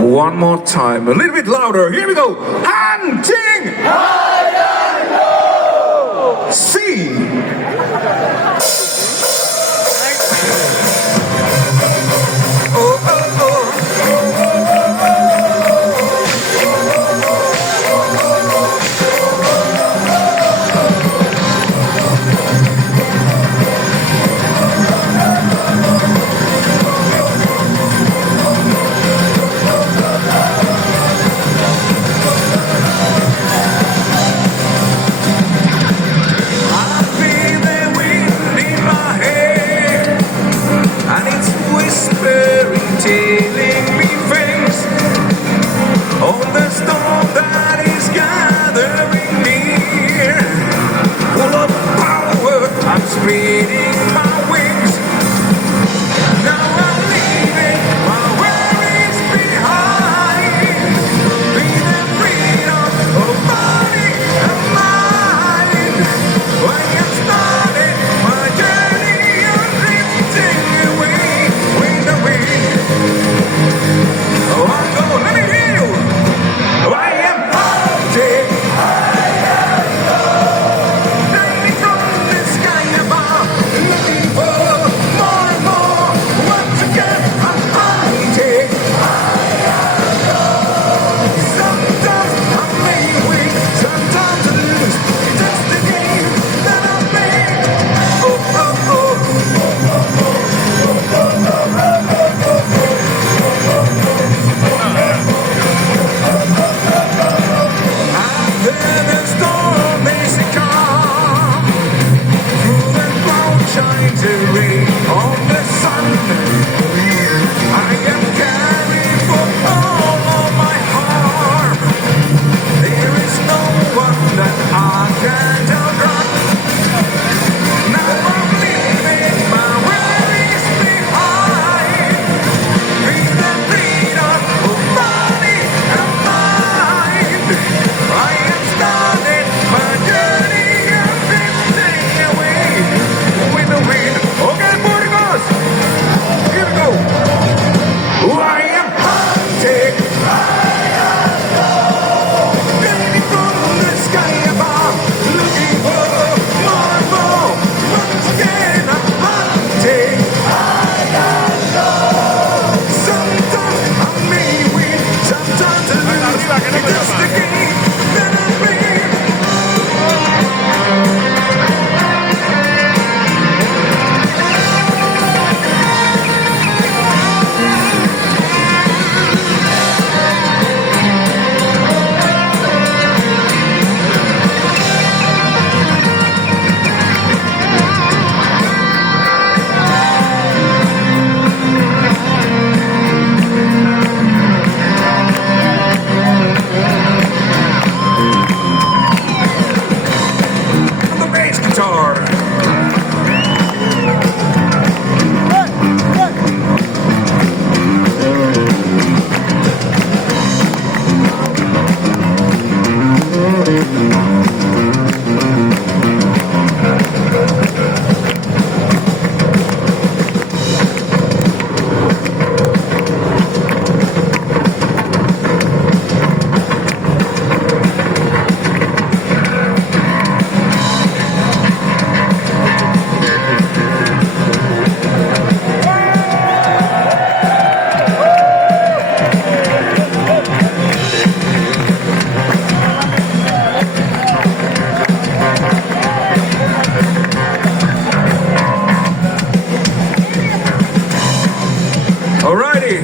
One more time, a little bit louder. Here we go. Hunting. See.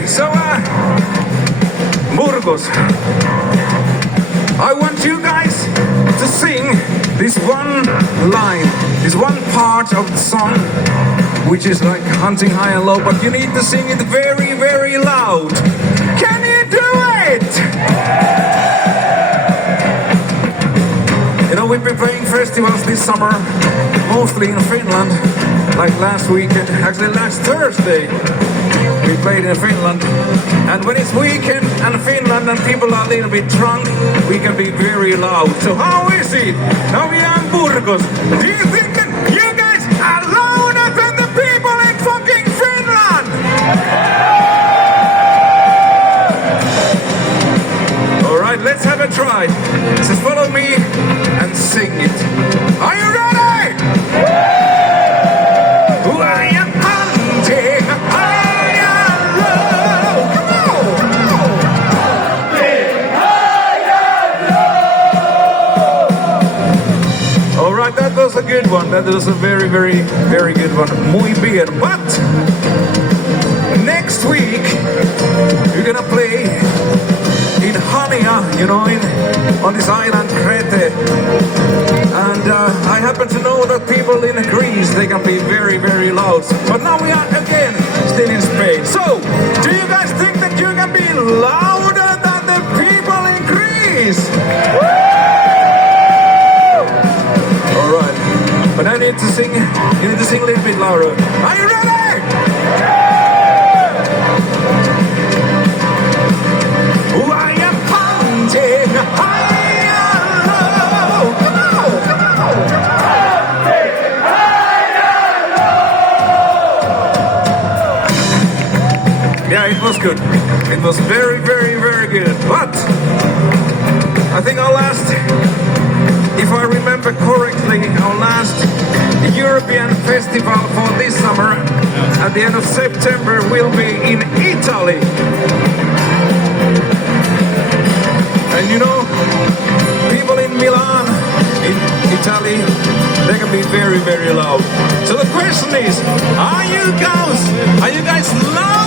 So, Burgos, I want you guys to sing this one line, this one part of the song, which is like hunting high and low, but you need to sing it very, very loud. Can you do it? You know, we've been playing festivals this summer, mostly in Finland, like last weekend, actually last Thursday. We played in Finland, and when it's weekend and Finland and people are a little bit drunk, we can be very loud. So how is it? Now we are in Burgos. Do you think that you guys are louder than the people in fucking Finland? try. Just follow me and sing it. Are you ready? Who I am hunting high and low. Come on. All right, that was a good one. That was a very, very, very good one. Muy bien. But next week we're gonna play in Hania, you know, on this island Crete. And I happen to know that people in Greece, they can be very, very loud. But now we are again still in Spain. So, do you guys think that you can be louder than the people in Greece? All right, but I need to sing. You need to sing a little bit louder. Are you ready? Who I am hunting high and low. Come on, come on. Yeah, it was good. It was very, very, very good. But I think our last, if I remember correctly, our last European festival for this summer at the end of September will be in Italy. And you know, people in Milan, in Italy, they can be very, very loud. So the question is, are you guys loud?